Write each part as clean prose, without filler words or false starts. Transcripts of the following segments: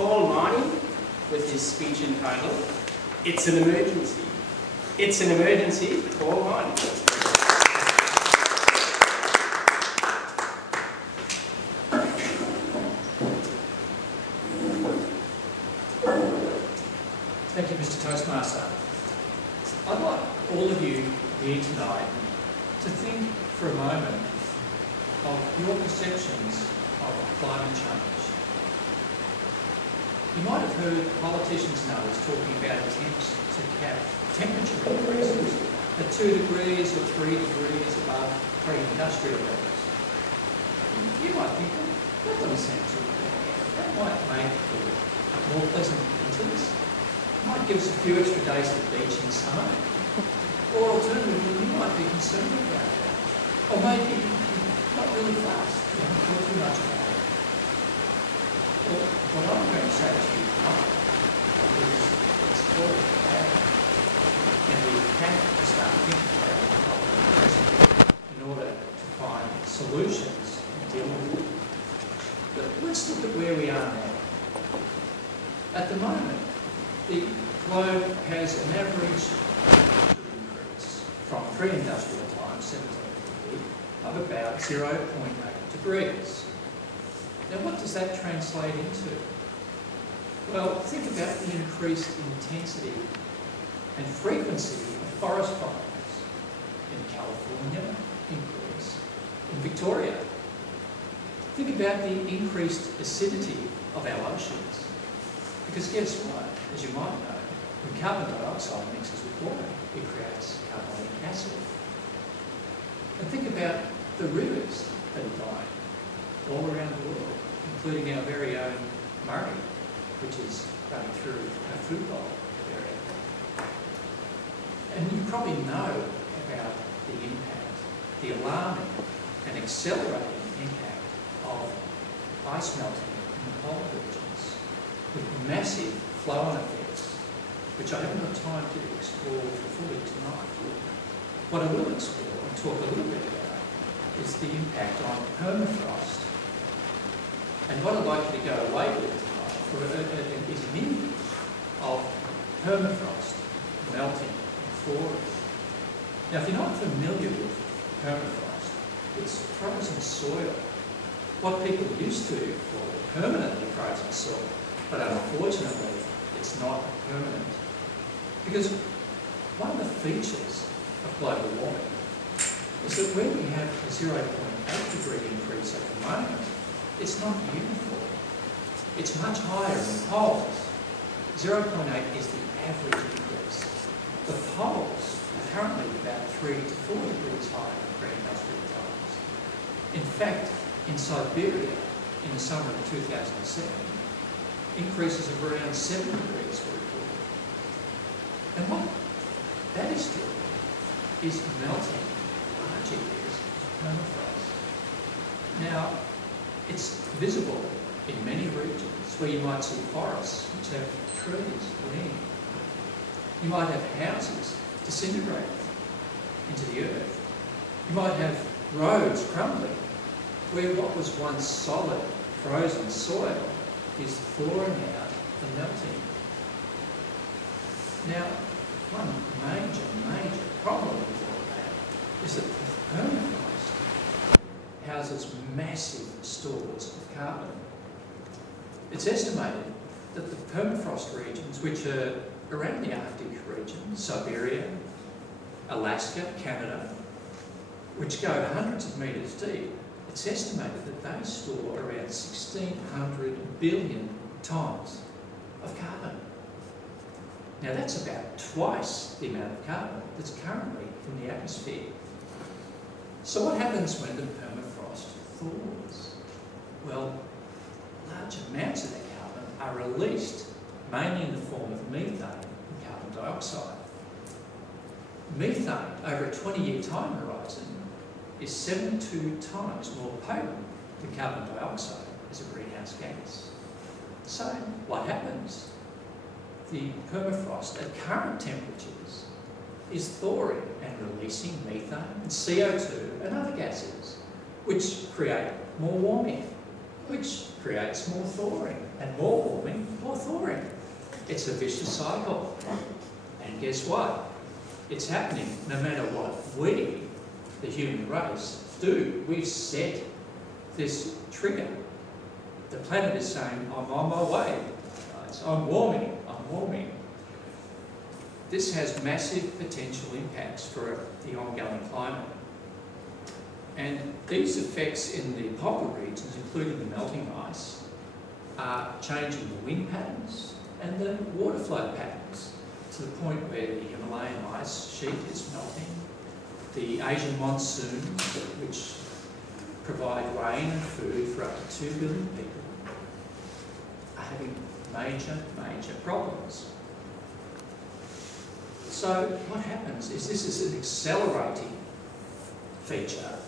Paul Marnie with his speech entitled, "It's an Emergency." It's an emergency, Paul Marnie. Thank you, Mr. Toastmaster. I'd like all of you here tonight to think for a moment of your perceptions of climate change. You might have heard politicians and others talking about attempts to cap temperature increases at 2 degrees or 3 degrees above pre-industrial levels. You might think, well, that doesn't sound too bad. That might make for more pleasant winters. It might give us a few extra days at the beach in summer. Or alternatively, you might be concerned about that. Or maybe not really fast. You haven't thought too much about it. Well, what I'm going to say to you tonight is it's all bad. And we have to start thinking about the problem at present in order to find solutions and deal with it. But let's look at where we are now. At the moment, the globe has an average temperature increase from pre-industrial times, 1750, of about 0.8 degrees. Now, what does that translate into? Well, think about the increased intensity and frequency of forest fires in California, in Greece, in Victoria. Think about the increased acidity of our oceans. Because guess what? As you might know, when carbon dioxide mixes with water, it creates carbonic acid. And think about the rivers that are dying all around the world, including our very own Murray, which is running through our food bowl area. And you probably know about the impact, the alarming and accelerating impact of ice melting in the polar regions, with massive flow-on effects, which I haven't got time to explore fully tonight. What I will explore and talk a little bit about is the impact on permafrost. And what I'd like you to go away with tonight is an image of permafrost melting and thawing. Now, if you're not familiar with permafrost, it's frozen soil. What people used to call permanently frozen soil, but unfortunately, it's not permanent. Because one of the features of global warming is that when we have a 0.8 degree increase at the moment, it's not uniform. It's much higher in the poles. 0.8 is the average increase. The poles are currently about 3 to 4 degrees higher than pre-industrial times. In fact, in Siberia, in the summer of 2007, increases of around 7 degrees were recorded. And what that is doing is melting large areas of permafrost. Now, it's visible in many regions where you might see forests which have trees green. You might have houses disintegrating into the earth. You might have roads crumbling where what was once solid, frozen soil is thawing out and melting. Now, one major problem with all that is that the permafrost houses massive stores of carbon. It's estimated that the permafrost regions, which are around the Arctic region, Siberia, Alaska, Canada, which go hundreds of metres deep, it's estimated that they store around 1,600 billion tonnes of carbon. Now that's about twice the amount of carbon that's currently in the atmosphere. So what happens when the permafrost thaws? Well, large amounts of that carbon are released, mainly in the form of methane and carbon dioxide. Methane, over a 20-year time horizon, is 72 times more potent than carbon dioxide as a greenhouse gas. So, what happens? The permafrost at current temperatures is thawing and releasing methane and CO2 and other gases, which create more warming, which creates more thawing, and more warming It's a vicious cycle. And guess what? It's happening no matter what we, the human race, do. We've set this trigger. The planet is saying, I'm on my way. I'm warming. This has massive potential impacts for the ongoing climate. And these effects in the polar regions, including the melting ice, are changing the wind patterns and the water flow patterns to the point where the Himalayan ice sheet is melting. The Asian monsoons, which provide rain and food for up to 2 billion people, are having major problems. So what happens is this is an accelerating feature,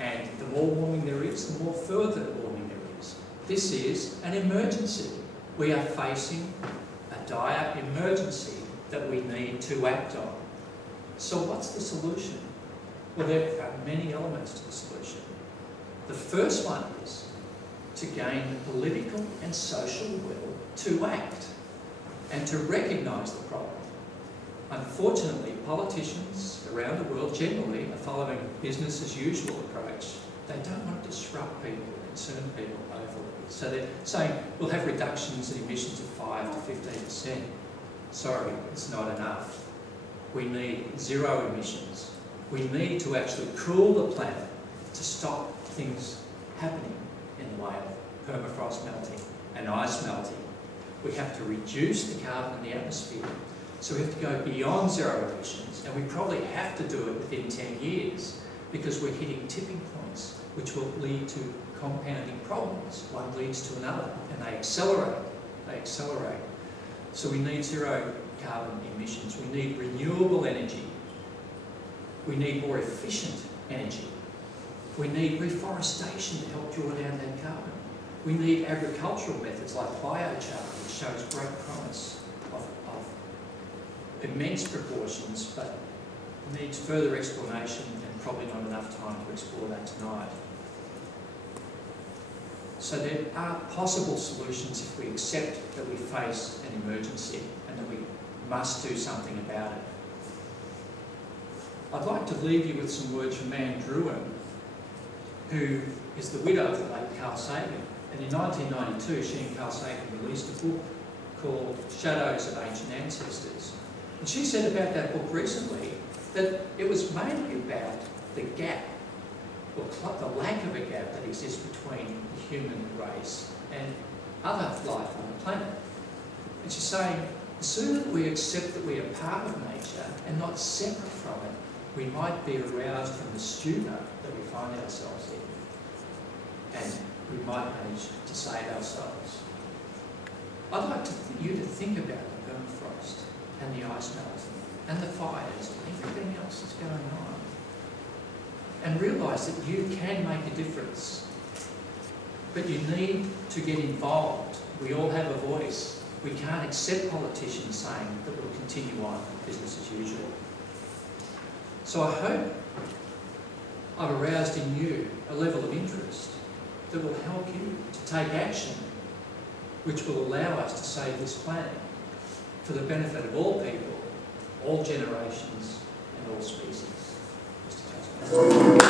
and the more warming there is, the more further warming there is. This is an emergency. We are facing a dire emergency that we need to act on. So what's the solution? Well, there are many elements to the solution. The first one is to gain the political and social will to act and to recognise the problem. Unfortunately, politicians around the world generally are following a business as usual approach. They don't want to disrupt people, concern people overly. So they're saying we'll have reductions in emissions of 5 to 15%. Sorry, it's not enough. We need zero emissions. We need to actually cool the planet to stop things happening in the way of permafrost melting and ice melting. We have to reduce the carbon in the atmosphere. So we have to go beyond zero emissions, and we probably have to do it within 10 years because we're hitting tipping points which will lead to compounding problems. One leads to another, and they accelerate. So we need zero carbon emissions. We need renewable energy. We need more efficient energy. We need reforestation to help draw down that carbon. We need agricultural methods like biochar, which shows great promise of immense proportions, but needs further explanation and probably not enough time to explore that tonight. So there are possible solutions if we accept that we face an emergency and that we must do something about it. I'd like to leave you with some words from Anne Druin, who is the widow of the late Carl Sagan. And in 1992, she and Carl Sagan released a book called Shadows of Ancient Ancestors. And she said about that book recently that it was mainly about the gap, or the lack of a gap that exists between the human race and other life on the planet. And she's saying, the sooner that we accept that we are part of nature and not separate from it, we might be aroused from the stupor that we find ourselves in, and we might manage to save ourselves. I'd like you to think about the permafrost and the ice melting and the fires and everything else that's going on, and realise that you can make a difference. But you need to get involved. We all have a voice. We can't accept politicians saying that we'll continue on business as usual. So I hope I've aroused in you a level of interest that will help you to take action which will allow us to save this planet for the benefit of all people, all generations and all species. Mr. Tasman.